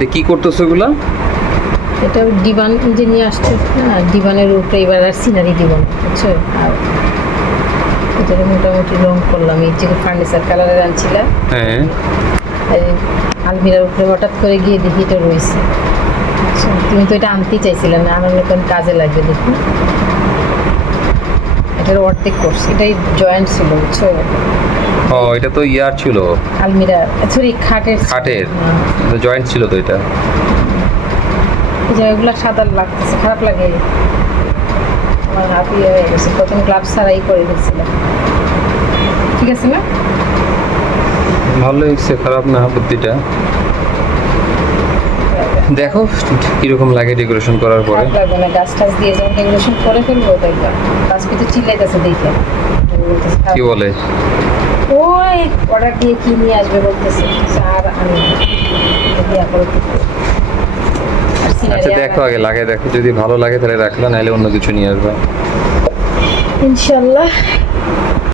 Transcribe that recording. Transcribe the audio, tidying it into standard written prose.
এটা কি করতেছো এগুলা? এটা ডিভান যে নিয়ে আসছে, হ্যাঁ, ডিভানের উপরে এবার আর সিনারি ডিভান, বুঝছো? আর এটা মোটামুটি রং করলাম, এই যে ফার্নিচার কালারের আনছিলাম। হ্যাঁ, এই আলমিরার উপরে হঠাৎ করে গিয়ে দেখি এটা রয়েছে। আচ্ছা, তুমি তো এটা আনতেই চাইছিলে না, আমার নতুন কাজে লাগবে দেখি। এটার অর্ধেক করছি, এটাই জয়েন্ট ছিল, বুঝছো? ও এটা তো ইয়ার ছিল, আলমিরা, সরি, খাটের খাটের হ্যাঁ। জয়েন্ট ছিল তো এটা। এই জায়গাগুলো সাদা লাগতেছে, খারাপ লাগে। আমার হাত ইয়ে হয়ে গেছে, প্রথম গ্লাভস ছাড়াই করে দিচ্ছিলাম। ঠিক আছে না? ভালো হয়েছে, খারাপ না বুদ্ধিটা। দেখো কিরকম লাগে ডেকোরেশন করার পরে। খারাপ লাগবে না, গাছ টাছ দিয়ে যখন ডেকোরেশন করে ফেলবো দেখবা। গাছপি তো চিল্লাইতেছে দেখে। কি বলে? ওই অর্ডার দিয়ে কি নিয়ে আসবে বলতেছে, আর আমি ইয়া করে দিবো। আর আচ্ছা scenery দেখো আগে লাগে, দেখো যদি ভালো লাগে তাহলে রাখলা, নাহলে অন্য কিছু নিয়ে আসবে। ইনশাল্লাহ।